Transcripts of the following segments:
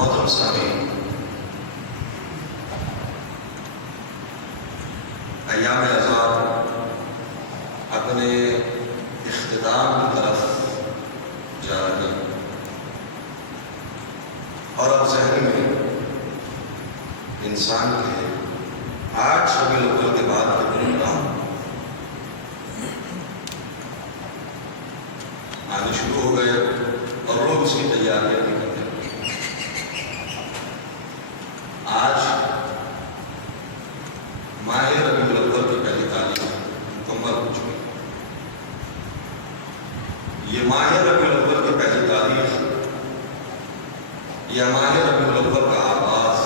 محترم سامعین، ایام عذاب اپنے اختتام کی طرف جا رہے ہیں اور اب ذہن میں انسان کے 8 ربیع الاول کے بعد کے پروگرام آنے شروع ہو گئے اور لوگ اس کی تیاریاں بھی کرتے ہیں۔ آج ماہ ربیع الاول کی پہلی تاریخ مکمل ہو چکی۔ یہ ماہ ربیع الاول کی پہلی تاریخ یا ماہ ربیع الاول کا آغاز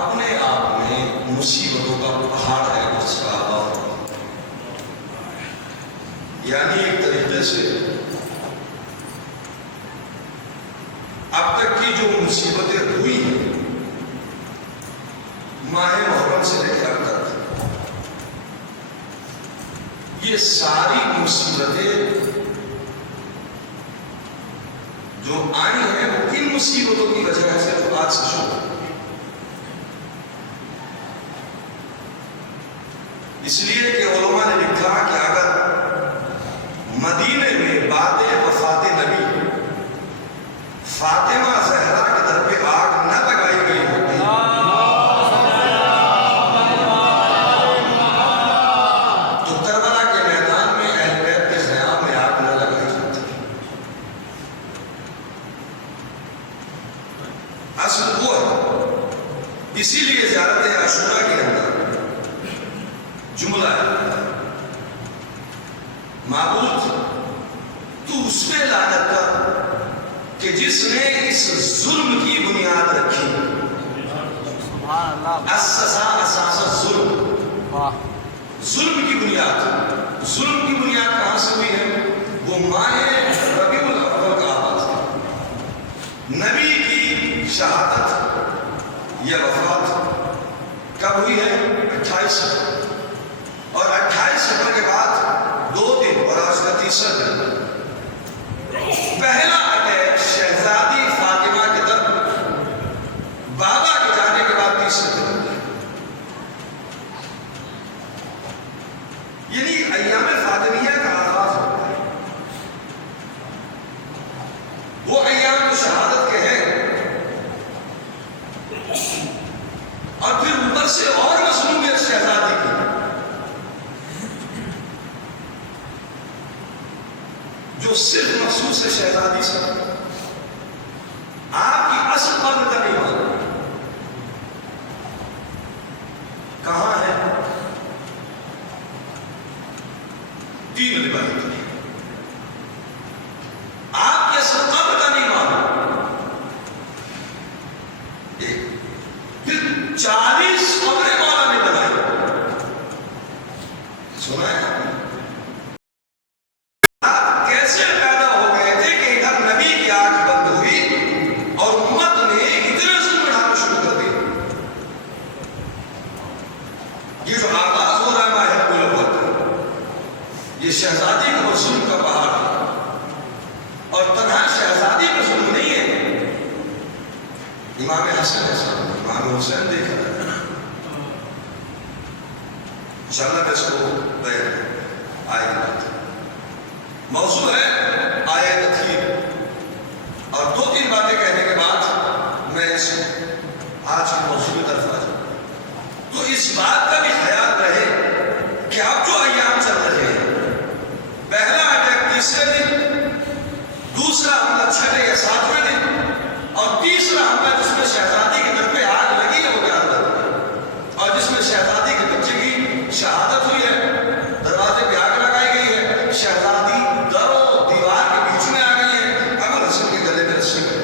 اپنے آپ میں مصیبتوں کا پہاڑ ہے جس کا آغاز ہوا۔ یعنی ایک طریقے سے اب تک کی جو مصیبتیں ہوئی ہیں ماہ محرم سے لے کر اب تک، یہ ساری مصیبتیں جو آئی ہیں وہ ان مصیبتوں کی وجہ سے تو آج سے شروع ہوئی۔ اس لیے کہ علماء نے لکھا کہ اگر مدینے میں بعد وفات نبی فاطمہ زہرا کے در پہ آگ نہ لگائی گئی ہوتی تو کربلا کے میدان میں اہل بیت کے خیام میں آگ نہ لگائی جاتی۔ اصل وہ ہے، اسی لیے زیارت عاشورہ کے اندر جملہ ہے، معبود تو اس پہ لعنت کر کہ جس نے اس ظلم کی بنیاد رکھی۔ اسسا اساس الظلم، ظلم کی بنیاد، ظلم کی بنیاد کہاں سے ہوئی ہے؟ وہ ماہ ربیع الاول کا آغاز ہے۔ نبی کی شہادت یا وفات کب ہوئی ہے؟ 28 صفر، اور 28 صفر کے بعد 2 دن اور آج کا 3را دن پہلا اٹیک شہزادی فاطمہ کے در بابا کے جانے کے بعد 3رے دن، یعنی ایام فاطمیہ کا آغاز ہوتا ہے۔ وہ ایام جو شہادت کے ہیں اور پھر اوپر سے اور مظلومیت شہزادی کی، جو صرف مخصوص ہے شہزادی سے، آپ کی اصل قبر کا نہیں معلوم کہاں ہے۔ 3 روایت ہیں، آپ کی اصل قبر کا نہیں معلوم، پھر 40 قبریں مولا نے بنائی۔ سنا ہے کیسے پیدا ہو گئے تھے کہ ادھر نبی کی آنکھ بند ہوئی اور امت نے اتنے ظلم اٹھانا شروع کر دی۔ یہ جو آغاز ہو رہا ہے ماہ ربیع الاول کا، یہ شہزادی کا ظلم کا پہاڑ ہے، اور تنہا شہزادی کا ظلم نہیں ہے، امام حسن ہے صاحب، امام حسین دیکھ رہا ہے۔ انشاءاللہ میں اس کو بیان آئے گا۔ موضوع ہے آیت تطہیر، اور 2-3 باتیں کہنے کے بعد میں اس آج کے موضوع کی طرف آ جاؤں۔ تو اس بات کا بھی خیال رہے کہ اب جو ایام چل رہے ہیں، پہلا اٹیک 3رے دن، دوسرا حملہ 6ویں یا 7ویں دن، اور تیسرا حملہ جس میں شہزادی کے در پہ آگ لگی ہے وہ کیا حملہ، اور جس میں شہزادی کے بچے کی شہادت ہوئی ہے، دروازے پہ آگ لگائی گئی ہے، شہزادی در و دیوار کے بیچ میں آ گئی ہے، ابو الحسن کے گلے میں رسی گئی۔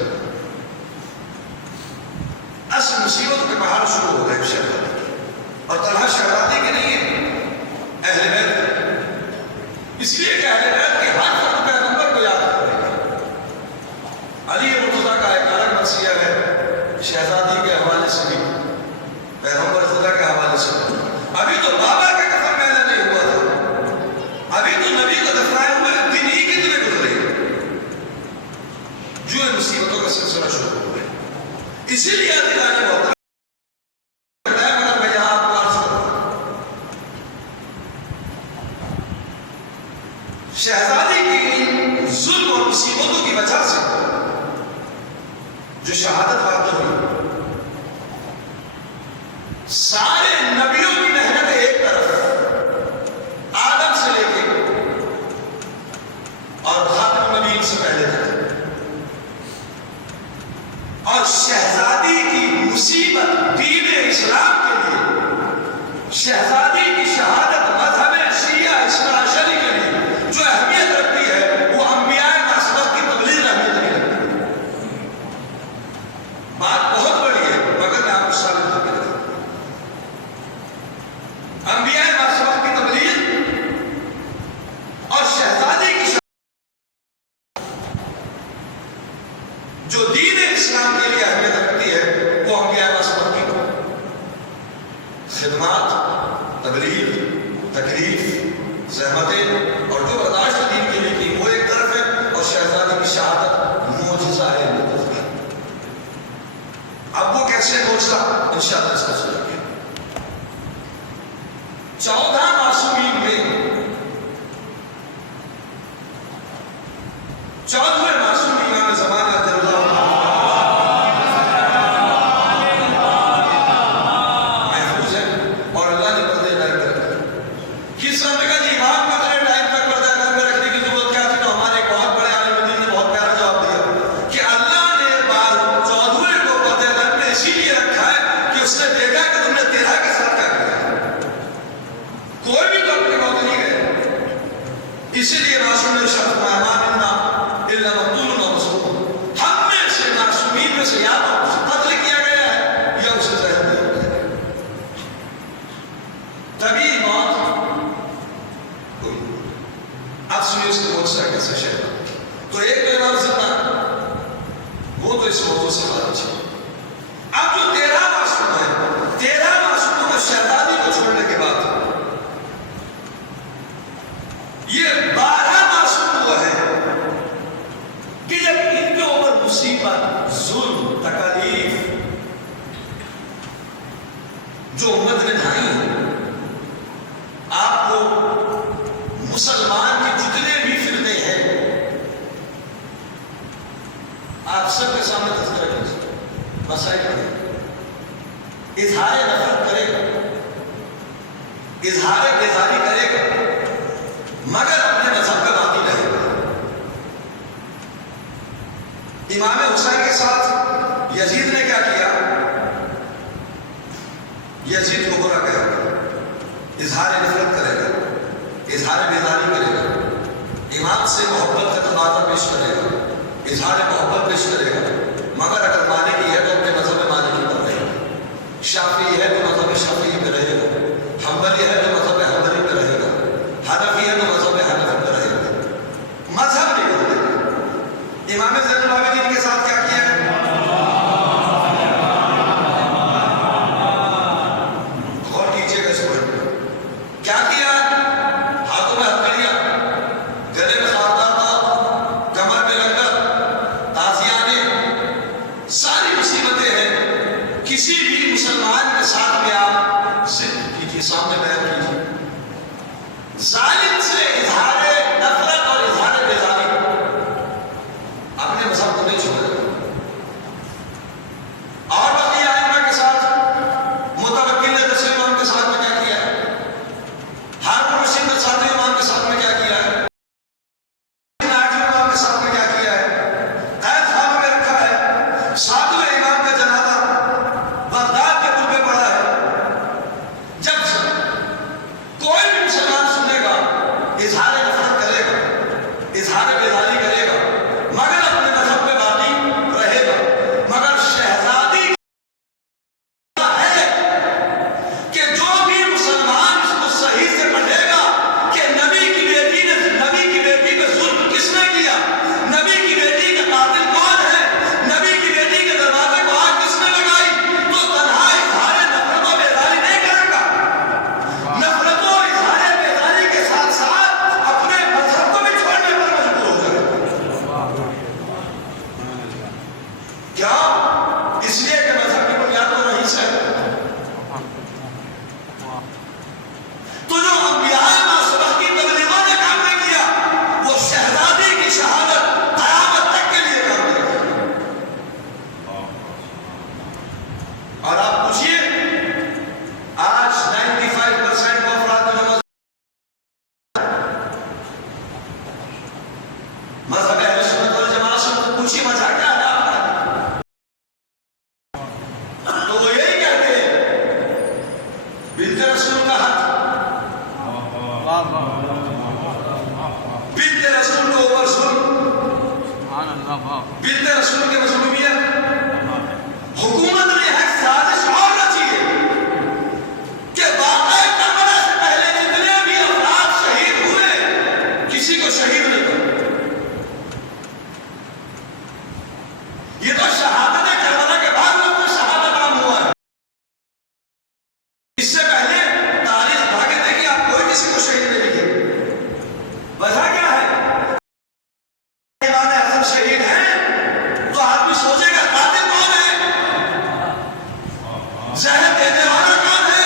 اصل مصیبتوں کے پہاڑ شروع ہو گئے شہزادی کے، اور تنہا شہزادی کے نہیں ہے، اہل بیت، اس لیے کہ اہل بیت کے ہر فرد پیغمبر کو یاد کرے گا۔ علی مرتضیٰ کا ایک الگ مرثیہ ہے شہزادی کے حوالے سے بھی، پیغمبر خدا کے حوالے سے۔ ابھی تو بابا کا کفن میلہ نہیں ہوا تھا، ابھی تو نبی کو دفنائے ہوئے دن ہی کتنے گزرے۔ جو یہ مصیبتوں کا سلسلہ شروع ہو گیا. اسی لیے دلانے ہوتا ہے. مگر میں یہاں آپ کو عرض کروں، شہزادی کی ظلم اور مصیبتوں کی وجہ سے جو شہادت واقع ہوئی، سارے نبیوں کی محنت ایک طرف آدم سے لے کے اور خاتم النبیین سے پہلے تک، اور شہزادی کی مصیبت دین اسلام کے لیے، شہزادی کی شہادت مذہب شیعہ اثنا عشری کے لیے جو اہمیت رکھتی ہے وہ انبیاء معصومہ کی تبلیغ اہمیت نہیں رکھتی. بات بہت بڑی ہے مگر میں آپ کو ثابت کر کے دکھاتا ہوں. انبیاء معصومہ کی تبلیغ اور شہزادی کی جو دین اسلام کے لیے اہمیت رکھتی ہے وہ انبیاء معصومہ کی خدمات، تبلیغ، تکلیف، زحمتیں اور جو برداشت دین کے لیے کی وہ ایک طرف ہے، اور شہزادی کی شہادت معجزہ ہے. اب وہ کیسے معجزہ انشاءاللہ اس کا سنیں گے. 14 معصومین میں 14ویں معصوم امام زمان رضی اللہ محفوظ ہے اور اللہ نے پردے ٹائم پہ رکھا. کس طرح کہا جی امام کو اتنے ٹائم تک پردہ ٹائم پہ رکھنے کی ضرورت کیا تھی؟ تو ہمارے ایک بہت بڑے عالم دین نے بہت پیارا جواب دیا کہ اللہ نے 14ویں کو پردے ٹائم پہ اسی لیے رکھا ہے کہ اس نے دیکھا کہ تم نے 13 کے ساتھ کیا کیا. کوئی بھی تو اپنی موت نہیں گئے. اسی لیے معصوم نے شخص مہمان الا مقتول و مسلوب، ہم میں سے معصومین میں سے یا تو اسے قتل کیا گیا ہے یا اسے زہر دیا گیا ہے. تبھی موت کوئی. اب سنیے اس کو معجزہ کیسے شہر. تو ایک تو امام زندہ وہ تو اس موضوع سے خارج ہے. اب جو 13 معصوم ہے، 13 معصوموں میں شہزادی کو چھوڑنے کے بعد یہ 12 معصوم وہ ہے کہ جب ان کے اوپر مصیبت، ظلم، تکالیف جو امت نے ڈھائی ہیں، آپ کو مسلمان کے جتنے بھی فرقے ہیں آپ سب کے سامنے تذکرہ کیجیے. مسائل پڑھیں، اظہار نفرت کرے گا، اظہار بیزاری کرے گا، مگر اپنے مذہب کا باقی رہے گا. امام حسین کے ساتھ یزید نے کیا کیا؟ یزید کو برا کہے گا، اظہار نفرت کرے گا، اظہار بیزاری کرے گا، امام سے محبت کا تقاضا پیش کرے گا، اظہار محبت پیش کرے گا. مگر اگر مالکی ہے تو اپنے مذہب مالکی پر رہے گا، شافعی ہے تو مذہب شافعی پہ رہے گا، حنبلی ہے تو مذہب حنبلی پہ رہے گا، حنفی ہے تو مذہب حنفی پہ رہے گا. مذہب نہیں بدلے گا. امام زین العابدین کے ساتھ کیا کیا ہے؟ غور کیجیے گا اس کو. کیا کیا؟ ہاتھوں میں ہتھکڑیاں، گلے میں خاردار تاج، کمر میں لنگر، تازیانے، ساری مصیبتیں ہیں. کسی بھی مسلمان کے ساتھ میں آپ ضد کیجیے، سامنے بیان کیجیے. ظالم سے اظہار نفرت اور اظہار بیزاری اپنے مذہب کو نہیں چھوڑے. اور بقیہ ائمہ کے ساتھ متوکل نے 10ویں امام کے ساتھ میں کیا کیا ہے؟ ہارون رشید نے 7ویں امام کے ساتھ میں کیا کیا ہے؟ 8ویں امام کے ساتھ میں کیا کیا ہے؟ قید خانوں میں رکھا ہے. 7ویں امام کا جنازہ بغداد کے پل پہ پڑا ہے. جب کوئی بھی مسلمان سنے گا اظہار نفرت کرے گا، اظہار بیزاری کرے گا، مگر اپنے مذہب پہ باقی کیا؟ اس لیے کہ مذہب کی بنیاد تو نہیں سے تو جو انبیاء معصومہ کی تبلیغوں نے کام نہیں کیا، وہ شہزادی کی شہادت قیامت تک کے لیے کام کرے گا۔ اور آپ پوچھئے آج 95% کو افراد جو مذہب اہل سنت والجماعت سے پوچھئے وجہ کیا ہے آپ کا، تو وہ یہی کہتے ہیں بنت رسول کا حق، بنت رسول کو اوپر بنت رسول کے مظلومیت، حکومت نے ایک سازش اور رچی ہے کہ واقعہ کربلا سے پہلے جتنے بھی افراد شہید ہوئے کسی کو شہید نہیں کرو۔ یہ تو شہادت کربلا کے بعد وہ تو شہادت عام ہوا ہے، اس سے پہلے تاریخ بھاگے تھے کہ آپ کوئی کسی کو شہید نہیں لکھے۔ وجہ کیا ہے؟ امام حسن شہید ہیں تو آدمی سوچے گا قاتل کون ہے، زہر دینے والا کون ہے،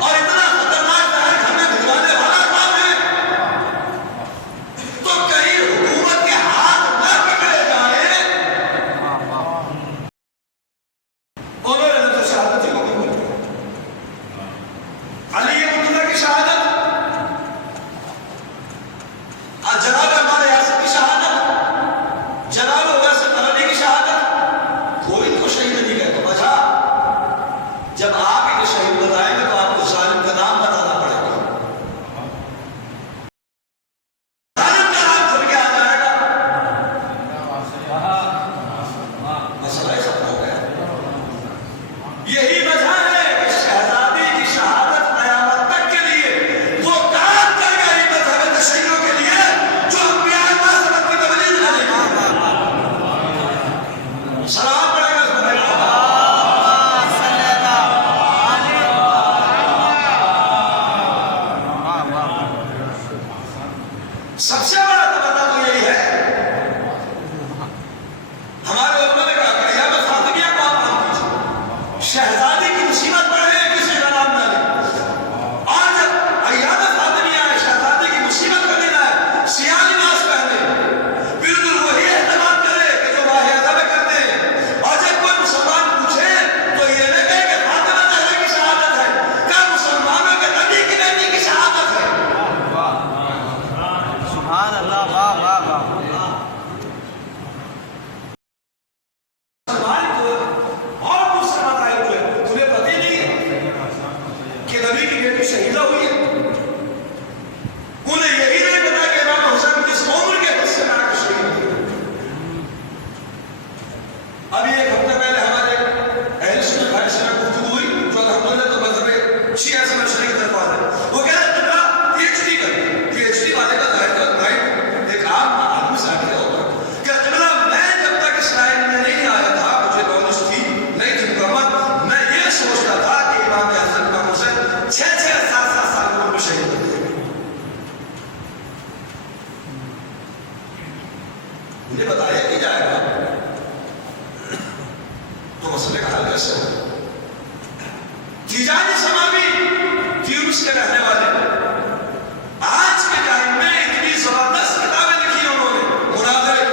اور اتنا خطرناک زہر گھر میں بھجوانے والا کون ہے، تو کہیں حکومت کے ہاتھ نہ پکڑے جائیں، انہوں نے تو شہادت ہی قبول کر لی۔ علی مرتضیٰ کی شہادت، جناب ہمارے ریاست کی شہادت، جناب ویسے علی کی شہادت، کوئی تو شہید نہیں کہتا۔ وجہ جب آپ ہی کو شہید بتائیں گے تو آپ کو ظالم کا نام بتانا پڑے گا، ظالم کا نام کھل کے آ جائے گا، مسئلہ ہی ختم ہو گیا۔ یہی وجہ ہے کہ شہزادی کی شہادت قیامت تک کے لیے وہ کام کرے گا ہی مذہب تشیع کے لیے جو انبیاء معصومہ کی تبلیغ نہیں کی۔ سلام پڑے گا اس بندے کو۔ سب سے بڑا تمنا تو یہی ہے، ہمارے علماء نے کہا کہ ایام فاطمیہ کو آپ نام کیجئے، شہزادی کی مصیبت پڑھے کسی کا نام نہ لیں، اور جب ایام فاطمیہ ہے شہزادی کی مصیبت کا دن ہے، سیاہ لباس پہنے، بالکل وہی اہتمام کرے کہ جو واہ ادب کرتے ہیں، اور جب کوئی مسلمان پوچھے تو یہ نہ کہے کہ فاطمہ زہرا کی شہادت ہے، کہ مسلمانوں کے نبی کی بیٹی کی شہادت ہے۔ سبحان اللہ، واہ واہ واہ۔ مسلمان کو اور دوسرے بتائے ہوئے تمہیں پتہ ہی نہیں ہے کہ نبی کی بیٹی شہیدہ ہوئی ہے، انہیں یہی نہیں پتا کہ امام حسین کس عمر کے حصے میں آ کے شہید ہوئے۔ ابھی ایک ہفتہ پہلے ہمارے اہل سنت بھائی سے گفتگو ہوئی جو الحمدللہ تو مذہب شیعہ سے مشرق کی طرف آ رہے، وہ کہہ رہے تھے پی ایچ ڈی کر، پی ایچ ڈی والے کا ظاہر کا بھائی ایک عام آدمی سے آگے ہوتا کہ قبلہ میں جب تک اسرائیل میں نہیں آیا تھا، مجھے نالج تھی نہیں تھی مکمل، میں یہ سوچتا تھا کہ امام حسن امام حسین 6-7 سال عمر میں شہید ہو گئے۔ مجھے بتایا کہ جائے گا تو مسئلے کا حل کیسے ہو؟ تیجانی سماوی تیونس کے رہنے والے آج کے ٹائم میں اتنی زبردست کتابیں لکھی ہیں انہوں نے، مناظرے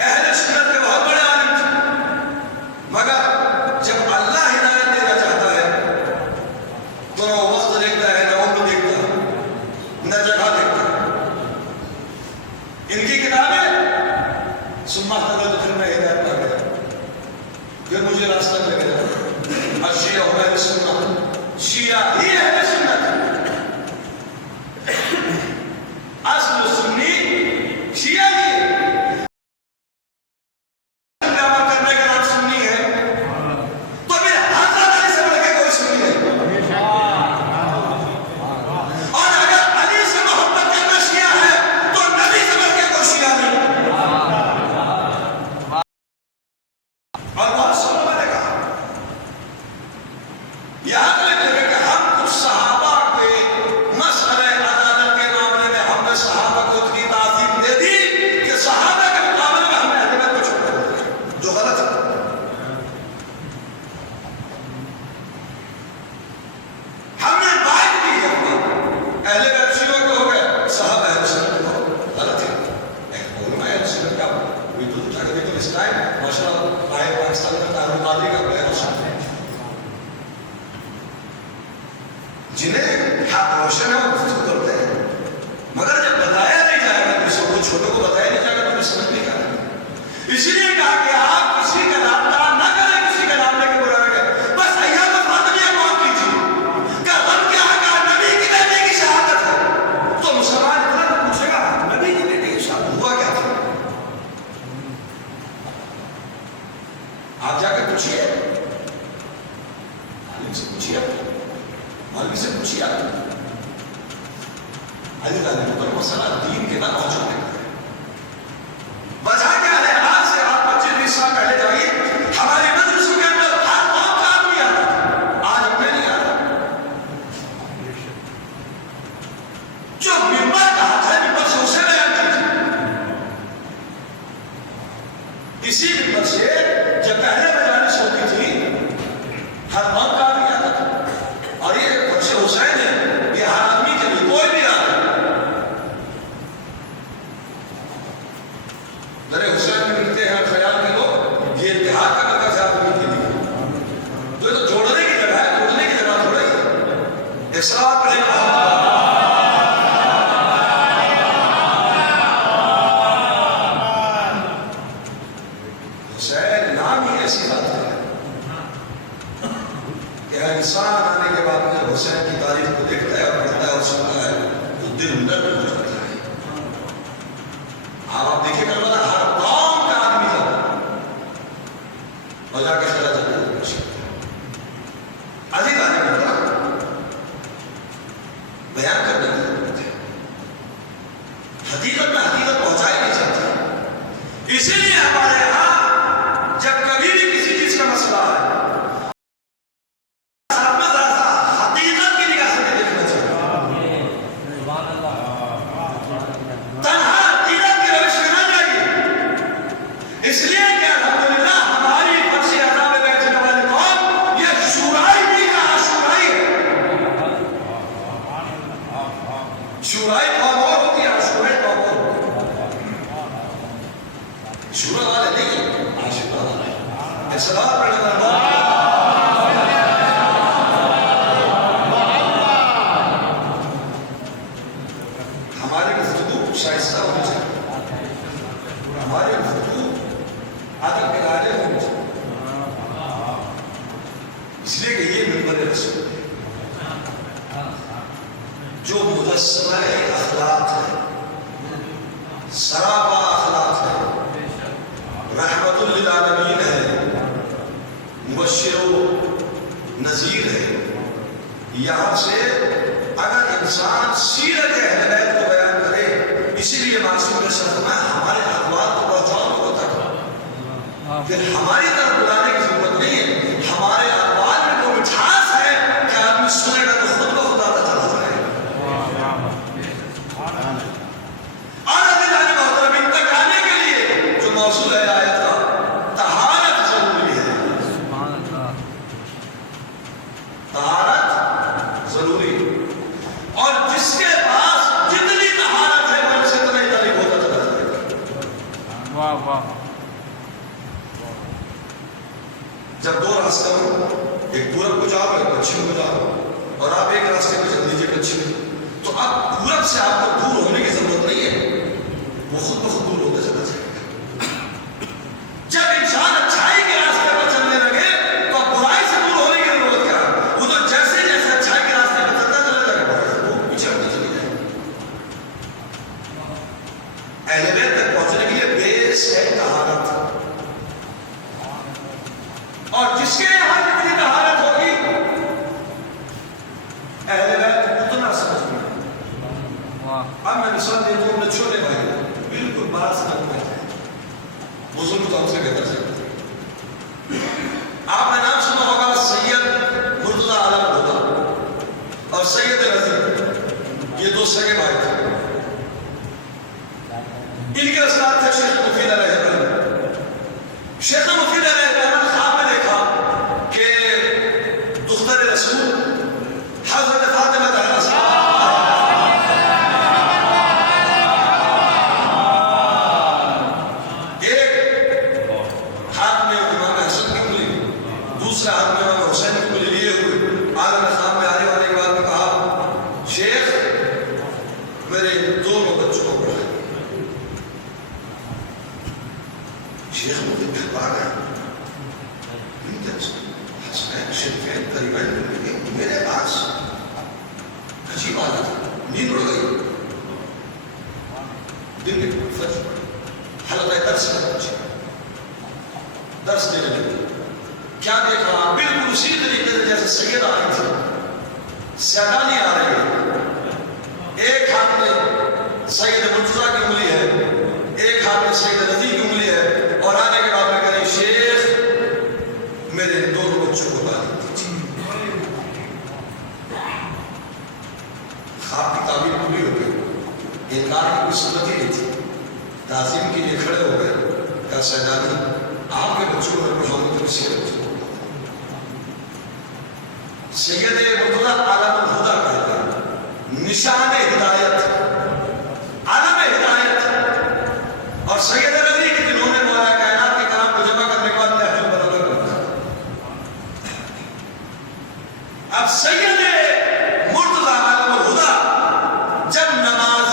اہل سنت کے بہت بڑے عالم تھے، مگر جب اللہ ہدایت دینا چاہتا ہے تو نہ وہ وقت دیکھتا ہے، نہ عمر دیکھتا ہے، نہ جگہ دیکھتا ہے۔ ان کی کتابیں سننا تھا تو پھر میں ہدایت پا گیا، پھر مجھے راستہ مل گیا۔ الشیعہ اہل سنت، شیعہ ہی اہل سنت، اصل سنی شیعہ ہی ہے۔ دعویٰ کرنے کا نام سنی ہے تو پھر حضرت علی سے بڑھ کے کوئی سنی نہیں، اور اگر علی سے محبت کرنا شیعہ ہے تو نبی سے بڑھ کے کوئی شیعہ نہیں۔ اور بہت سے علماء نے کہا یہاں تک کہ ہم کچھ کوئی تو اٹھا کے دیکھو اس ٹائم ماشاء اللہ آئے پاکستان کا تعلق قادری کا بڑا روشن ہے جنہیں حق روشن ہے وہ گفتگو کرتے ہیں مگر جب بتایا نہیں جائے گا کسی کو چھوٹوں کو بتایا نہیں جائے گا تو سمجھ نہیں آئے اسی لیے کہا کہ آپ کسی کا نام نہ کریں کسی کا نام لے کے برا گئے بس ایام فاطمیہ کون کیجیے کہ غم کیا کہا نبی کی بیٹے کی شہادت ہے تو مسلمان اتنا تو پوچھے گا نبی کی بیٹے کی شہادت ہوا کیا تھا آپ جا کے پوچھئے عالم سے پوچھئے مولوی سے پوچھئے علی تعالیٰ پر مسئلہ دین کے بعد موجود ہے وجہ کیا ہے آج سے آپ 25-20 سال پہلے جائیے ہمارے مدرسوں کے اندر ہر قوم کا آدمی آتا آج ہم میں نہیں آتا جو ممبر کہا تھا ممبر سے اسے بیان کیجیے اسی ممبر سے جب پہلے مجالس ہوتی تھی ہر قوم کا آدمی آتا تھا اور یہ بخش حسین ہے یہ ہر آدمی کے لیے کوئی بھی آتا درے حسین میں ملتے ہیں خیال میں لوگ یہ اتحاد کا مرکز ہے آدمی کے لیے تو یہ تو جوڑنے کی جگہ ہے جوڑنے کی جگہ تھوڑا ہی اصلاح پر ایک حسین نام ہی ایسی بات ہے کہ ہر انسان آنے کے بعد میں حسین کی تاریخ کو دیکھتا ہے اور پڑھتا ہے اور سنتا ہے تو دل اندر میں ہو جاتا ہے آپ دیکھیں کہ اللہ ہر قوم کا آدمی تھا اور جا کے خلا جاتے ہیں عزیز آنے میں بیان کرنے کی ضرورت ہے حقیقت میں حقیقت پہنچائی نہیں جاتی اسی لیے ہمارے یہاں جب کبھی بھی کسی چیز کا مسئلہ ہے حقیقت کی نگاہ سے دیکھنا چاہیے تنہا حقیقت کی روش میں نہ جائیے اس لیے کہ الحمدللہ ہماری فرسی عذاب بیٹھنے والی قوم یہ شورائی بھی کہا شورائی ہے شورائی قوم اور ہوتی ہے شورائی قوم اور ہوتی ہے شورا والے نہیں عاشق والے اصلاح پڑھنے والا ہماری گفتگو شائستہ ہونی چاہیے ہماری گفتگو ادب کے دائرے میں ہونی چاہیے اس لیے کہ یہ منبر رسول ہے جو مجسمہ اخلاق ہے سراپا اخلاق ہے رحمت للعالمین ہے مبشر و نذیر ہے یہاں سے اگر انسان سیرت اہل بیت کو بیان کرے اسی لیے معصوم نے فرمایا ہمارے اقوال کو پہنچاؤ لوگوں تک پھر ہماری طرف بلانے کی ضرورت نہیں ہے ہمارے اقوال میں وہ مٹھاس ہے کہ آدمی سنے گا تو خود بخود آتا چلا جائے اور ابھی جانے محترم ان تک آنے کے لیے جو موصول ہے آیت کا طہارت ضروری ہے طہارت ضروری اور جس کے پاس جتنی طہارت ہے وہ اسے اتنا ہی طریق ہوتا چلا جائے گا واہ واہ جب دو راستہ ہو ایک پورب کو جاؤ ایک پچھم کو جاؤ اور آپ ایک راستے پہ چل دیجیے پچھم تو اب پورب سے آپ کو دور ہونے کی ضرورت نہیں ہے وہ خود بخود دور ہوتا چلا جائے گا جب انسان اچھائی کے راستے پر چلنے لگے تو اب برائی سے دور ہونے کی ضرورت کیا ہے وہ تو جیسے جیسے اچھائی کے راستے پر چلتا چلا جائے گا وہ پیچھے ہٹتا چلا جائے گا اہل بیت تک پہنچنے کے لیے بیس ہے طہارت اور جس کے یہاں جتنی طہارت ہوگی اہل بیت اتنا سمجھ میں اب میں مثال دے دوں اپنے چھوٹے بھائی بالکل بات سمجھ میں بزرگ تو ہم سے بہتر سے آپ نے نام سنا ہوگا سید مرتضی عالم ہوتا اور سید رضی یہ دو سگے بھائی تھے ان کے استاد تھے شیخ مفید علیہ الرحمن شیخ مفید علیہ الرحمن خواب میں دیکھا کہ دختر رسول حضرت فاطمہ زہرا ایک شیخ مجھے گھبرا گیا، حسنین شریفین قریبین میرے پاس عجیب حالت، نیند اڑ گئی، دن میں فجر پڑی، حلقہ درس میں پہنچے، درس دینے لگے، کیا دیکھا؟ بالکل اسی طریقے سے جیسے سید آ رہی تھی، سیدانی آ رہی ہے، ایک ہاتھ میں سید مرتضیٰ کی انگلی ہے، ایک ہاتھ میں سید رضی کی انگلی ہے، اور آنے کے بعد میں کہہ رہی شیخ میرے دونوں بچوں کو تعلیم دیجیے۔ خواب کی تعبیر پوری ہو گئی، انکار کی کوئی صورت ہی نہیں تھی، تعظیم کے لیے کھڑے ہو گئے، کہا سیدانی آپ کے بچوں میں پڑھاؤں تو کسی کے بچوں کو۔ سید مرتضیٰ عالم الہدیٰ کہتے ہیں، نشان ہدایت، عالم ہدایت، اور سید رضی کے جنہوں نے مولا کائنات کے کلام کو جمع کرنے کے بعد نہج البلاغہ کرتا۔ اب سید مرتضیٰ عالم الہدیٰ جب نماز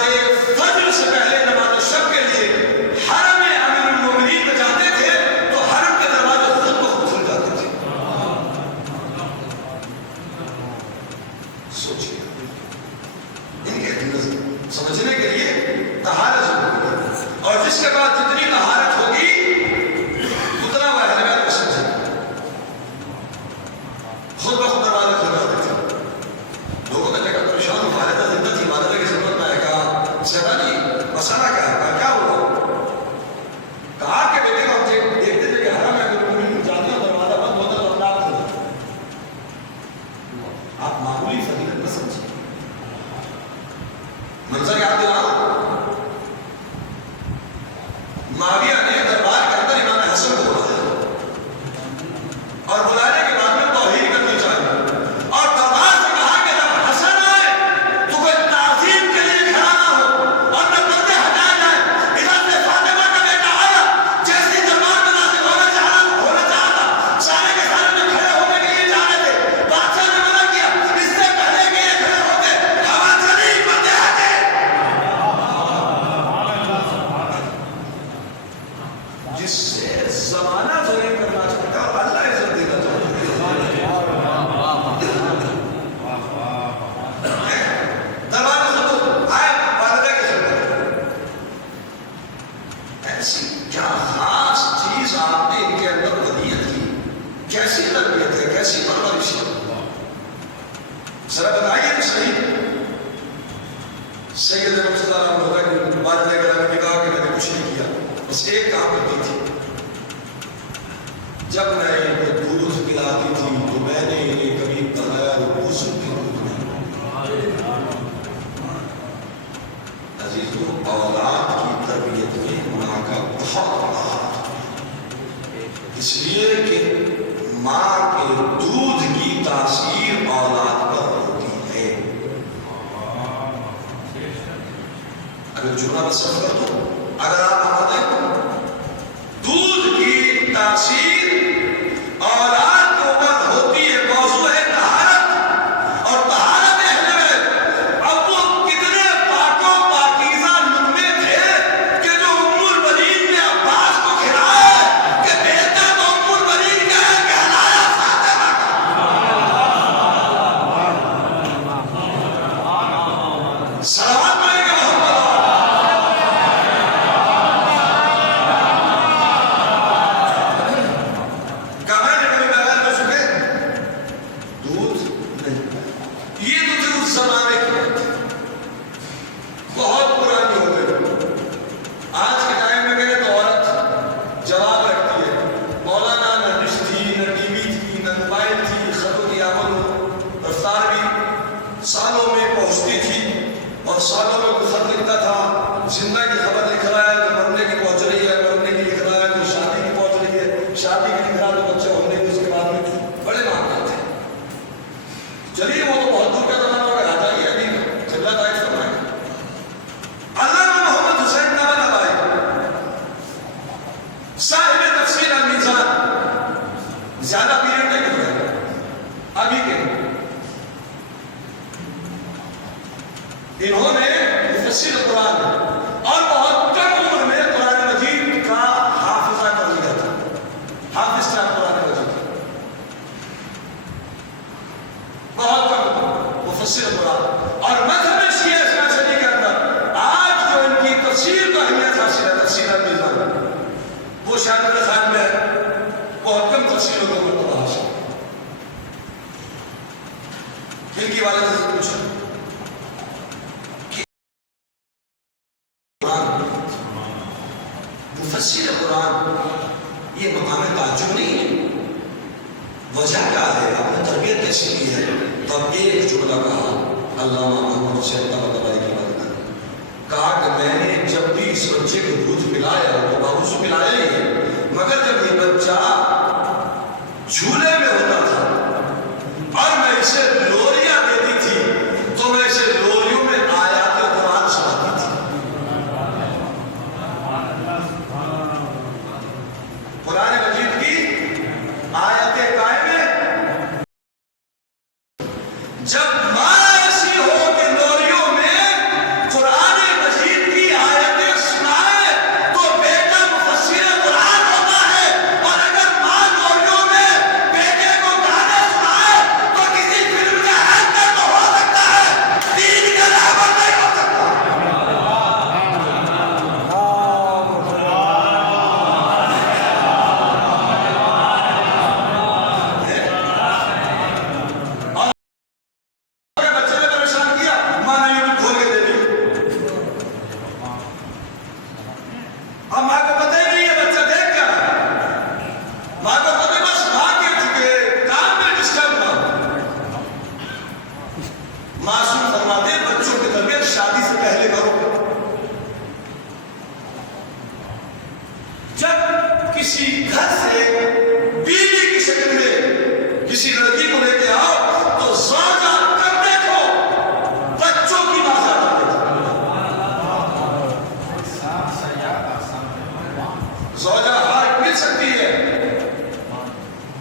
فجر سے پہلے نماز شب کے لیے حرم امیر المومنین میں جاتے تھے تو حرم کے دروازے خود بخود کھل جاتے تھے۔ سوچیے ان کے سمجھنے کے لیے طہارت ضروری ہے، اور جس کے بعد جتنی طہارت ہوگی اتنا وہ اہل بیت کو سمجھے گا۔ خود بخود دروازے کھل جاتے تھے، لوگوں نے دیکھا پریشان، والدہ زندہ تھی، والدہ کی ضرورت میں آئے، کہا سیدانی مسئلہ کیا ہے؟ کہا کیا ہوا؟ کہا کہ بیٹے کو ہم دیکھتے تھے کہ حرم ہے جاتے ہو دروازہ بند ہوتا تو اپنا آپ کھل جاتا۔ آپ معمولی فضیلت نہ سمجھیں، منظر یاد دلاؤ، معاویہ نے دربار کے اندر امام حسن کو بلایا، اور بلانے کے بعد میں توہین کرنی چاہیے، اور دربار سے کہا کہ جب حسن آئے تو کوئی تعظیم کے لیے کھڑا نہ ہو اور نہ پردے ہٹائے جائیں۔ ادھر سے فاطمہ کا بیٹا آیا، جیسی دربار میں نازل ہونا چاہتا، سارے کے سارے میں کھڑے ہونے کے لیے چاہ رہے تھے، بادشاہ نے منع کیا، اس سے پہلے کہ یہ کھڑے ہوتے ہوا چلی پردے ہٹے۔ جس سے زمانہ ظلم کرنا چاہتا ہے اور اللہ عزت دینا چاہتا ہے۔ دربار خود آئے والدہ کے خدمت، ایسی کیا خاص چیز آپ نے ان کے اندر ودیت کی، کیسی تربیت ہے، کیسی پرورش ہے، ذرا بتائیے تو صحیح۔ سید مرتضیٰ عالم الہدیٰ کی والدہ گرامی نے کہا کہ میں نے کچھ نہیں کیا، بس ایک کام کرتی تھی، جب میں ان کو دودھ پلاتی تھی تو میں نے انہیں کبھی بغیر غسل کے دودھ نہیں۔ عزیزو، اولاد کی تربیت میں ماں کا بہت بڑا ہاتھ ہے، اس لیے کہ ماں کے دودھ کی تاثیر اولاد پر ہوتی ہے۔ اب ایک جملہ میں صرف کر دوں، اگر آپ آمادے ہو، دودھ کی تاثیر اولاد کے اوپر ہوتی ہے، موضوع ہے طہارت، اور طہارت اہل بیت۔ اب وہ کتنے پاک و پاکیزہ لقمے تھے کہ جو ام البنین نے عباس کو کھلایا کہ بہتر تو ام البنین کا ہے کہلایا فاطمہ کا۔ صلوات پڑھیں گے محمد۔ سالوں میں پہنچتی تھی اور سالوں میں وہ خط لکھتا تھا، زندہ کی خبر لکھ رہا ہے تو مرنے کی پہنچ رہی ہے، مرنے کی لکھ رہا ہے تو شادی کی پہنچ رہی ہے، شادی کی لکھ رہا ہے تو بچے ہونے کے اس کے بعد میں بڑے معاملات تھے۔ چلیے وہ تو بہت دور کا زمانہ ہو گیا، آتا ہی ابھی چل رہا تھا اس سمے۔ علامہ محمد حسین طباطبائی صاحب تفسیر المیزان، زیادہ پیریڈ نہیں گزرا ابھی کے، انہوں نے مفسر قرآن اور بہت کم عمر میں قرآن مجید کا حافظہ کر لیا۔ شاید رضان میں بہت کم تفصیلوں کو مرتبہ حاصل ان کی والدہ سے پوچھا کہ مفسر قرآن یہ مقام تعجب نہیں ہے، وجہ کیا ہے، آپ نے تربیت کیسی کی ہے؟ تب ایک جملہ کہا علامہ محمد حسین طباطبائی کی والدہ نے کہا کہ میں نے جب بھی اس بچے کو دودھ پلایا تو بابو سے پلایا ہی ہے، مگر جب یہ بچہ جھولے میں ہوتا تھا اور میں اسے لوریاں دیتی تھی تو میں اسے لوریوں میں آیات قرآن سناتی تھی۔ قرآن مجید کی آیات قائمہ جب ماں ایسی ہو کہ لوریوں میں قرآن مجید کی آیتیں سنائے تو بیٹا مفسر قرآن ہوتا ہے، اور اگر ماں لوریوں میں بیٹے کو گانے سنائے تو کسی فلم کا ایکٹر تو ہو سکتا ہے، دین کا رہبر نہیں ہو سکتا۔ اگر بچے نے پریشان کیا ماں نے یوٹیوب کھول کے دے دی، اب ماں کو پتہ ہی نہیں ہے بچہ دیکھ کیا رہا ہے، ماں کو پتہ ہے بس ماں کے چکے کام میں ڈسٹرب نہ ہو۔ معصوم فرماتے ہیں بچوں کی تربیت شادی سے پہلے کرو۔ جب کسی گھر سے بیوی کی شکل میں کسی لڑکی کو لے کے آؤ تو زوجہ کب دیکھو، بچوں کی بازار دیکھو۔ زوجہ ہار مل سکتی ہے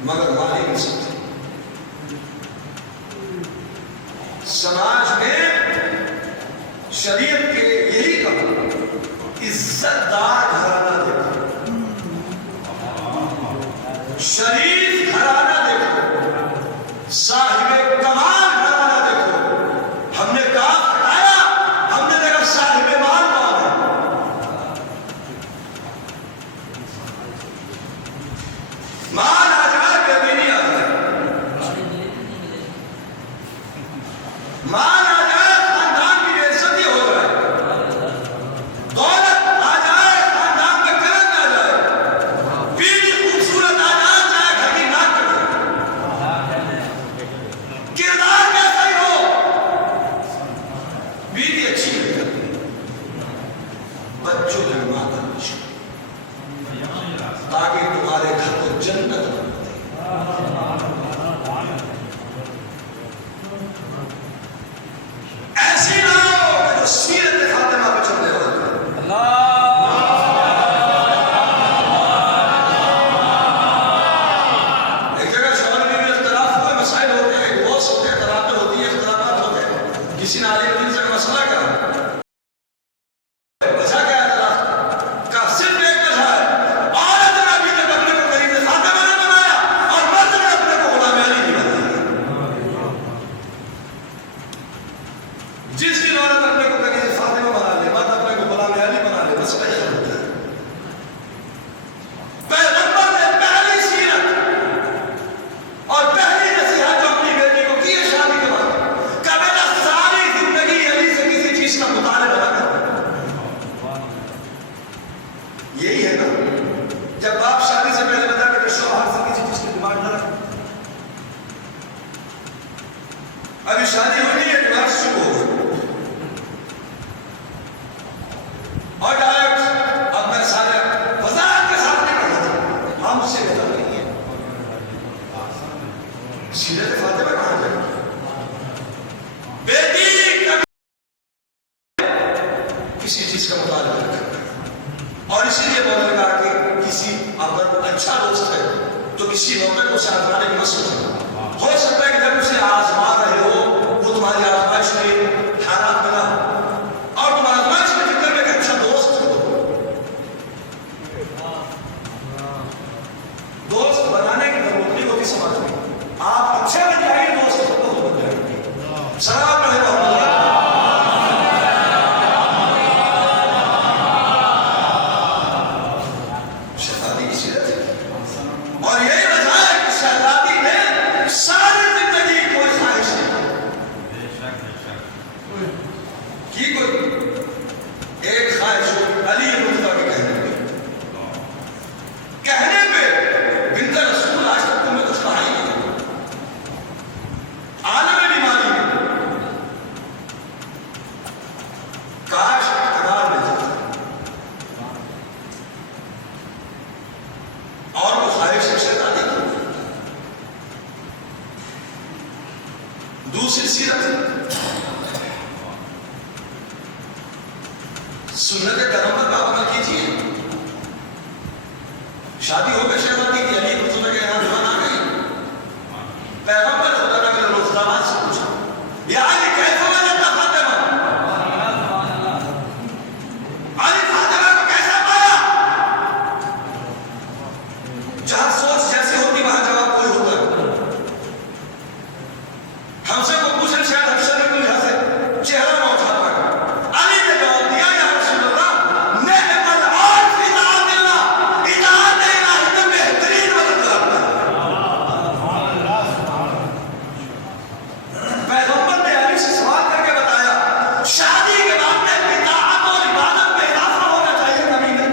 مگر مال نہیں مل سکتی۔ سماج میں شریعت کے یہی کہا عزت دار گھرانہ دیکھو، شریف گھرانہ دیکھو، صاحب کمال گھرانہ دیکھو۔ ہم نے کام ہٹایا، ہم نے دیکھا صاحب مال کون ہے۔ مال آ جائے بے دینی آ جائے، مال آ جائے خاندان کی بے عزتی ہو جائے، دولت آ جائے خاندان کا کرن آ جائے، بیوی خوبصورت آ جائے چاہے گھر کی ناک کٹے، کردار کیسا ہی ہو، بیوی اچھی نہیں کرتی، بچوں کے ماں کا پوچھو تاکہ تمہارے گھر کو جنت بن جائے۔ ایسی نہ ہو کہ جو سیرت فاطمہ پہ چلنے والی ہے۔ ایک جگہ شوہر بیوی میں اختلاف ہوئے، مسائل ہوتے ہیں، ڈیورس ہوتے ہیں، طلاقیں ہوتی ہیں، اختلافات ہوتے ہیں، کسی نے عالم دین سے مسئلہ کرا، وجہ کیا ہے طلاق کا؟ صرف ایک وجہ ہے، عورت نے ابھی تک اپنے کو قریب فاطمہ نے بنایا اور مرد نے اپنے کو غلام علی نہیں بنایا۔ جس دن عورت اپنے کو قریب فاطمہ بنا لے، مرد اپنے کو غلام علی بنا لے، بس وہی ہوتا ہے۔ پیغمبر نے پہلی سیرت اور پہلی نصیحت جو اپنی بیٹی کو کی ہے شادی کے بعد کہ بیٹا ساری زندگی علی سے کسی چیز کا مطالبہ نہ کر۔ یہی ہے نا، جب باپ شادی سے پہلے بتا کہ شوہر سے کسی چیز کی ڈیمانڈ نہ رکھے۔ ابھی شادی ہوئی ہے، ڈیمانڈ شروع ہو گئی اور ڈائریکٹ اب میں سارے وضاحت کے ساتھ نہیں پڑھا تھا، ہم سے بتا نہیں ہے سیرت فاطمہ کہاں جائے گی؟ بیٹی کبھی کسی چیز کا مطالبہ نہ کرتا، اور اسی لیے میں نے کہا کہ کسی اگر اچھا دوست ہے تو کسی موقع کو ساتھ لانے کی مصلحت ہے۔ ہو سکتا ہے کہ جب اسے آزما رہے ہو وہ تمہاری آزمائش میں حالات بنا ہو اور تم آزمائش میں فکر میں ایک اچھا دوست ہو۔ دوست بنانے کی ضرورت نہیں ہوتی سماج میں، آپ اچھے بن جائیں گے دوست خود بخود بن جائیں گے۔ سلام علیکم۔ شہادت شادی کی سیرت ہے اور یہی وجہ ہے کہ شہزادی نے ساری زندگی کوئی خواہش نہیں کی کوئی ایک خواہش علی مرتضیٰ کے کہنے پہ بنت رسول آج تک تمہیں کچھ کہا ہی نہیں عالم بیماری میں کاش اقتدار مل جاتا اور وہ خواہش شہزادی کی دوسری سیرت سنت کرم پر عمل کیجیے شادی ہو گئی شہزادی کی علی مرتضیٰ کے یہاں دعا نہ گئی پیغمبر خدا نبی روز داماد سے پوچھا یا علی کیسا وجدت فاطمہ علی فاطمہ کو کیسا پایا جہاں سوچ جیسے ہوتی وہاں جواب کوئی ہوتا ہے ہم سے کو پوچھیں شاید افسر نے کوئی یہاں سے چہرہ نہ اٹھا پائے علی نے جواب دیا یا رسول اللہ نعم العال فی اطاعت اللہ اطاعت الہی میں بہترین مددگار ہے پیغمبر نے علی سے سوال کر کے بتایا شادی کے بعد میں اطاعت اور عبادت میں اضافہ ہونا چاہیے نبی نے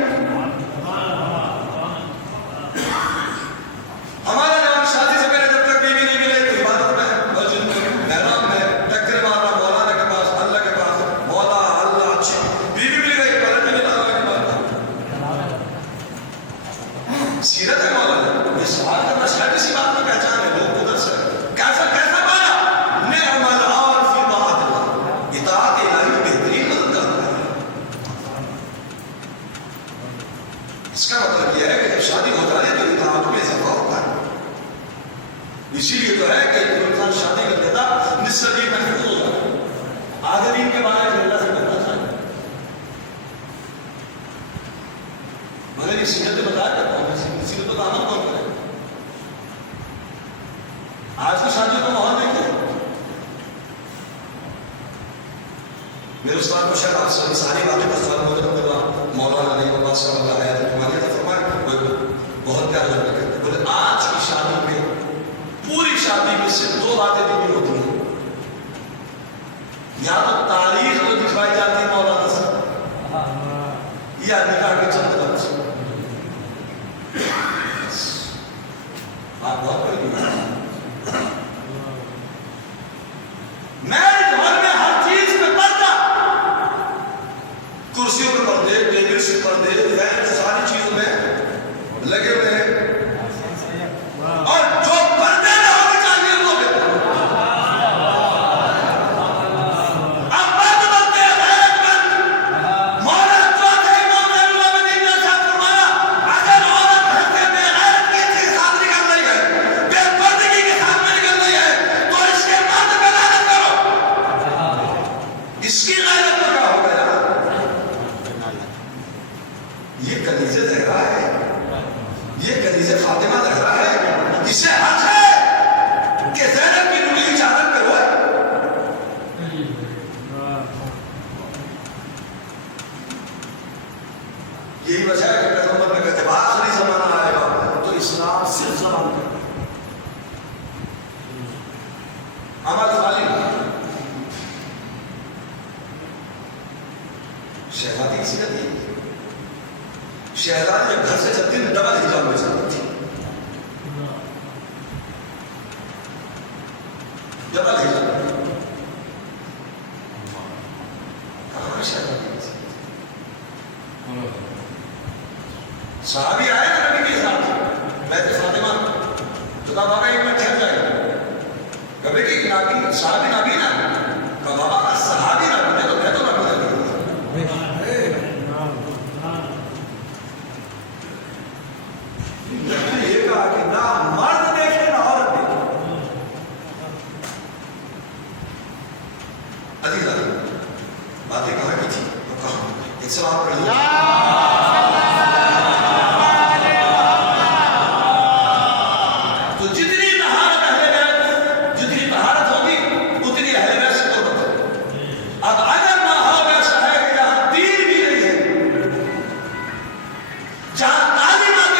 ہمارا جوان شادی سے پہلے جب تک بیوی نہیں ملے تو عبادت میں ہے مسجد میں محراب میں ٹکر مارنا مولانا کے پاس اللہ کے پاس مولا اللہ اچھی بیوی مل گئی پلٹ میں نہیں اللہ کے پاس سیرت ہے مولانا یہ سوال کرنا شاید اسی بات کی پہچان ہے لوگ ادھر سے کیسا کیسا پایا نعم العال فی طاعت اللہ اطاعت الہی میں بہترین مددگار ہے اس کا مطلب یہ ہے کہ جب شادی ہو جائے تو اطاعت میں اضافہ ہوتا ہے اسی لیے تو ہے کہ کوئی انسان شادی کر دیتا نصف دین محفوظ ہو جاتا آدھے دین کے بعد اللہ سے کرنا چاہیے مگر یہ سیرت بتایا کرتا ہوں سیرت کا عمل کون کرے آج کی شادی کا ماحول دیکھیں میرے استاد کو شاید آپ ساری باتیں کا سوال موجود کروا مولانا علی عباس صلی اللہ علیہ وسلم فرمائے بہت پیار لگتا ہے بولے آج کی شادی میں پوری شادی میں صرف دو باتیں نہیں ہوتی ہیں یا تو تاریخ جو دکھائی جاتی ہے مولانا سے یا نکاح کے چند لفظ آپ بہت بڑی میں گھر میں ہر چیز میں پردہ کرسیوں پہ پردے ٹیبل سے پردے فین ساری چیزوں میں لگے ہوئے ہیں اور جو پردے نہ ہونے چاہیے وہ دیتا اب بات بنتے ہیں غیرت مند مولا چوتھے امام رحمہ اللہ نے ارشاد فرمایا اگر عورت گھر سے بے غیرتی کے ساتھ نکل رہی ہے بے پردگی کے ساتھ میں نکل رہی ہے تو اس کے مرد پہ لعنت کرو اس کی غیرت کو کیا ہو گیا یہ کنیز زہرا ہے یہ کنیز فاطمہ زہرا ہے اسے حق ہے کہ زینب کی نوری اجازت پہ روئے یہی وجہ ہے کہ پیغمبر نے کہتے آخری زمانہ آئے گا تو اسلام صرف زبان پہ عمل خالی شہزادی کی سیرت یہ شہزادی جب گھر سے چلتی تو ڈبل حجاب میں چلتی تھی ڈبل حجاب کہاں شہزادی کی سیرت صحابی آئے نا نبی کے ساتھ بیت فاطمہ تو کہا بابا ایک منٹ ٹھہر جائے کبھی کہ صحابی نبی نا کہا بابا صحابی نبی نے تو میں تو نبی نبی یہ کہا کہ نہ مرد دیکھے نہ عورت دیکھے عزیز باتیں کہاں کی تھی تو کہاں ایک سوال پڑھ لیا تو جتنی طہارت اہل بیت جتنی طہارت ہوگی اتنی اہل بیت سے قربت ہے اب اگر ماحول ایسا ہے کہ جہاں دین بھی نہیں ہے جہاں تعلیمات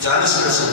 40%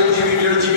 1 GB 1.5 GB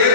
1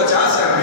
50 MB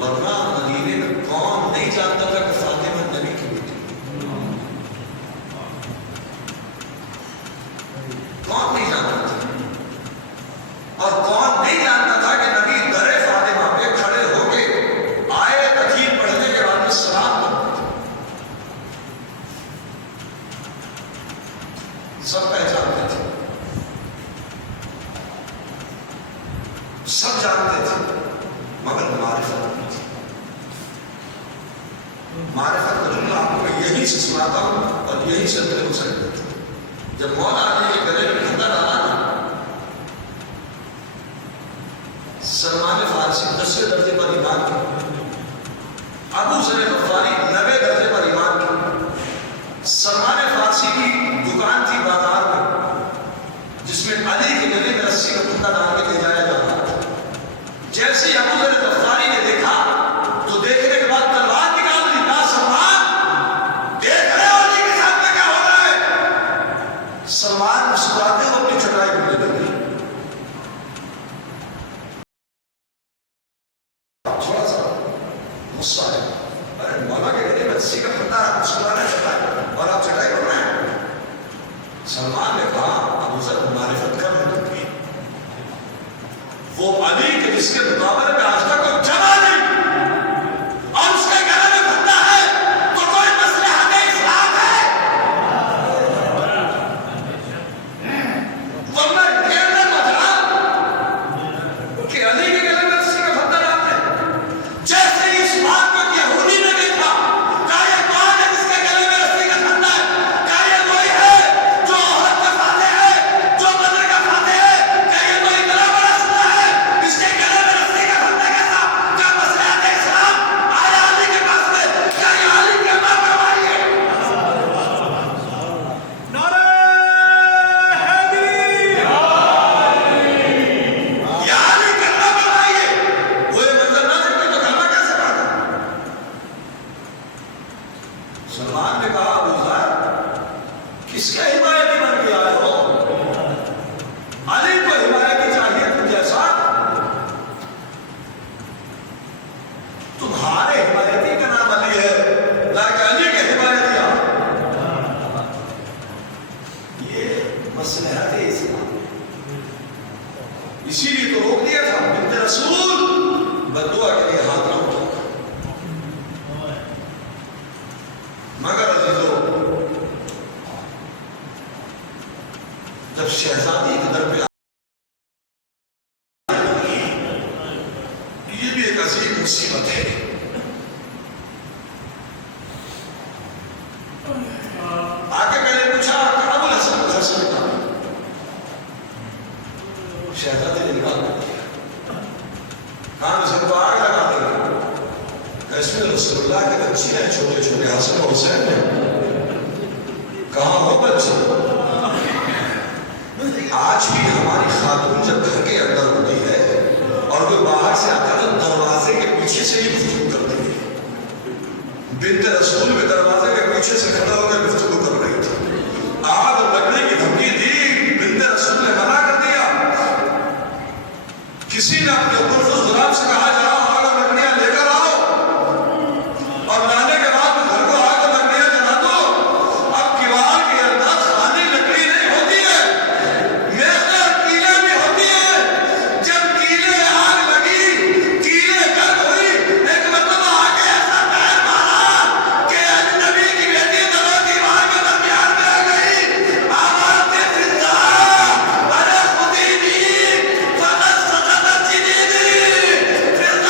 ورنہ مدینے میں کون نہیں جانتا تھا کہ فاطمہ نبی کی بیٹی؟ کون نہیں جانتا تھا؟ اور کون نہیں جانتا تھا کہ نبی در فاطمہ پہ کھڑے ہو کے آیت عتیق پڑھنے کے بعد میں سلام کرتے تھے؟ سب پہچانتے تھے، سب جانتے تھے، مگر معرفت نہیں تھی۔ معرفت کا جملہ آپ کو یہی سے سناتا ہوں اور یہی سے دل کو سمجھ دیتا ہوں۔ جب مولا علی کے گلے میں پھندا ڈالا نا، سلمان فارسی 10 درجے پر ایمان کیا، ابو ذر غفاری 90 درجے پر ایمان کیا۔ سلمان فارسی کی دکان تھی بازار میں، جس میں علی کے گلے میں رسی کا پھندا ڈال کے لے جایا جاتا تھا۔ جیسے ہی ابو ذر غفاری نے دیکھا تو دیکھنے کے بعد تلوار نکال لی، کہا سلمان دیکھ رہے ہو علی کے ساتھ میں کیا ہو رہا ہے؟ سلمان مسکراتے ہوئے اپنی چٹائی کرنے لگے۔ تھوڑا سا غصہ ہے، ارے مولا کے گلے میں رسی کا پھندا، مسکرا رہے چٹائی اور آپ چٹائی کر رہے ہیں؟ سلمان نے کہا ابو ذر معرفت کر رہے تھے، وہ علی کے جس کے مقابلے میں آج تک کوئی جگہ نہیں اور اس کے گلے میں پھندا ہے تو کوئی مصلحت اسلام ہے؟ ورنہ کہنا مطلب کہ علی کے گلے میں رسی کا پھندا ڈال دیں۔ جیسے ہی اس بات کو یہودی نے دیکھا، کہا یہ کون ہے جس کے گلے میں رسی کا پھندا ہے؟ کہا یہ وہی ہے جو احد کا فاتح ہے، جو بدر کا فاتح ہے۔ کہا یہ کوئی اتنا بڑا سنا ہے اس کے گلے میں رسی کا پھندا کیسا؟ کیا مصلحت اسلام آیا علی کے پاس میں؟ کیا یہ علی کے ماں فرمائی ہے؟ نعرہ حیدری! یا علی کلمہ فرمائی ہے؟ وہ یہ منظر نہ دیکھتے تو کلمہ کیسے پڑھتا؟ سلمان نے کہا ابو ذر کس کا حمایتی بن کے آئے ہو؟ علی کو حمایتی چاہیے تم جیسا؟ تمہارے حمایتی کا نام علی ہے، لیکن علی کے حمایتی آپ۔ یہ مصلحت اسلام، اسی لیے تو روک دیا تھا بنت رسول بددعا کے لیے ہاتھ نہ اٹھاؤ۔ مگر عزیزو، جب شہزادی کے در پہ یہ بھی ایک عظیم مصیبت ہے۔ آگے میں نے پوچھا ابو الحسن گھر سے نکالا، شہزادی نے نکال دیا، کہا حسن کو آگ لگا دیا، اس میں رسول اللہ کے بچے ہیں چھوٹے چھوٹے حسن و حسین ہیں، کہاں ہو بچے؟ آج بھی ہماری خاتون جب گھر کے اندر ہوتی ہے اور کوئی باہر سے آتا ہے تو دروازے کے پیچھے سے ہی گفتگو کرتی ہے۔ بنت رسول میں دروازے کے پیچھے سے کھڑا ہو کر گفتگو کر رہی تھی، آگ لگنے کی دھمکی دی، بنت رسول نے منع کر دیا۔ کسی نے اپنے اوپر غلام سے کہا جاؤ آگ اور لکڑیاں لے کر آؤ، اور لانے کے بعد گھر کو آگ اور لکڑیاں جلا دو۔ اب کیوار کے اندر خالی لکڑی نہیں ہوتی ہے، میخیں اور کیلیں بھی ہوتی ہیں۔ جب کیلے آگ لگی، کیلے گرد ہوئی، ایک مرتبہ آگے ایسا پیر مارا کہ اجنبی کی بیٹی دونوں دیوار کے درمیان میں آ گئی۔ آواز دے فضا، ارے خودی نہیں فقط سقطت جنیدی، فضا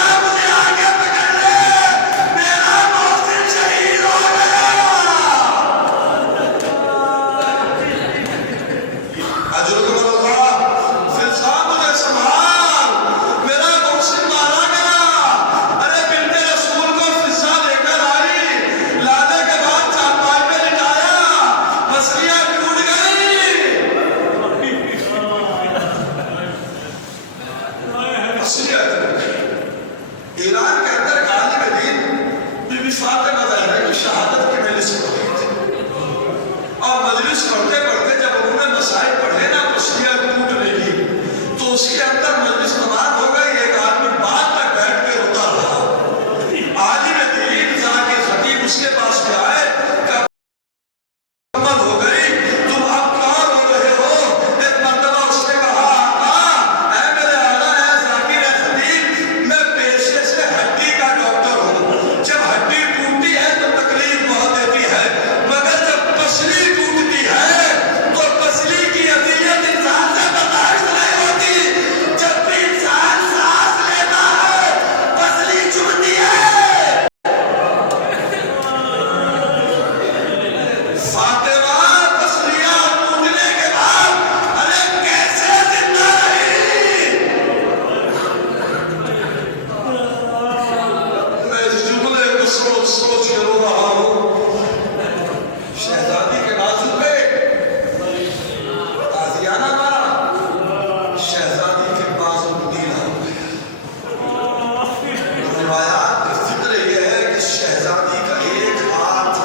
روایات کا فکر یہ ہے کہ شہزادی کا ایک ہاتھ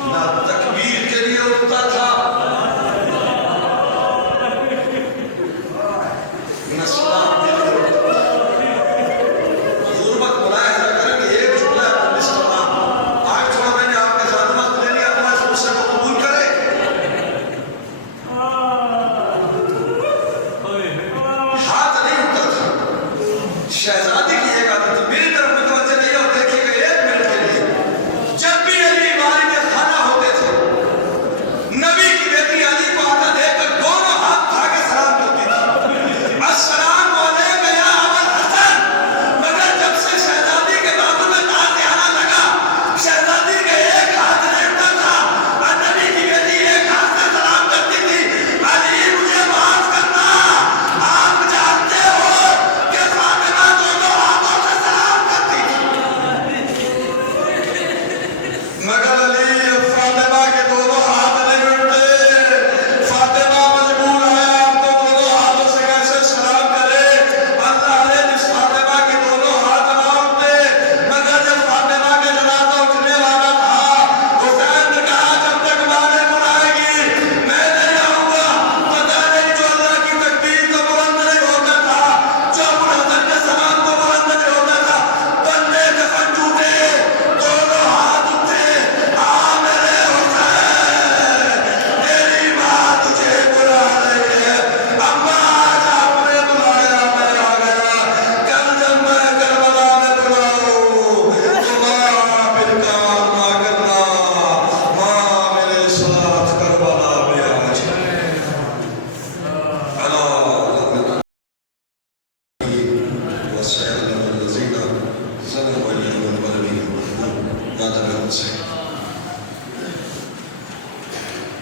نہ تکبیر کے لیے اٹھتا تھا نہ سلام کے لیے اٹھتا تھا. غربت ملاحظہ کریں کہ ایک جملہ ہے اپنے لسٹ میں. آج تھوڑا میں نے آپ کے ساتھ وقت لے لیا، اللہ اس غصے کو قبول کرے. ہاتھ نہیں اٹھتا تھا. شہزادی کی ایک عادت تھی. میری طرف متوجہ نہیں اور دیکھیے گا ایک منٹ کے لیے. جب بھی علی والد خانہ ہوتے تھے، نبی کی بیٹی علی کو آتا دیکھ کر دونوں ہاتھ اٹھا کے سلام کرتی تھی. السلام علیکم یا ابا الحسن. مگر جب سے شہزادی کے بابو میں تاج آنا لگا، شہزادی کا ایک ہاتھ نہیں اٹھتا تھا اور نبی کی بیٹی ایک ہاتھ سے سلام کرتی تھی. علی مجھے معاف کرنا، آپ جانتے ہو کہ فاطمہ دونوں ہاتھوں سے سلام کرتی تھی. مگر علی فاطمہ کے دونوں ہاتھ نہیں اٹھتے. فاطمہ مجبور ہے آپ کو دونوں ہاتھوں سے کیسے سلام کرے. اللہ نے جس فاطمہ کے دونوں ہاتھ نہ اٹھتے. مگر جب فاطمہ کا جنازہ اٹھنے والا تھا، حسین نے کہا جب تک ماں نے بلائے گی میں نہیں آؤں گا. پتہ نہیں جو اللہ کی تکبیر کو بلند نہیں ہوتا تھا، جو ابو الحسن کے سلام کو بلند نہیں ہوتا تھا. بندے کفن ٹوٹے، دونوں ہاتھ اٹھے. آ میرے حسین، تیری ماں تجھے بلا رہی ہے. اماں آج آپ نے بلایا، میں آ گیا. کل جب میں کربلا میں بلاؤں تو ماں پھر کام نہ کرنا. ماں میرے ساتھ کربلا میں آ جائے. اللہ وسلم الذين ظلموا عليهم ولم يؤمنوا.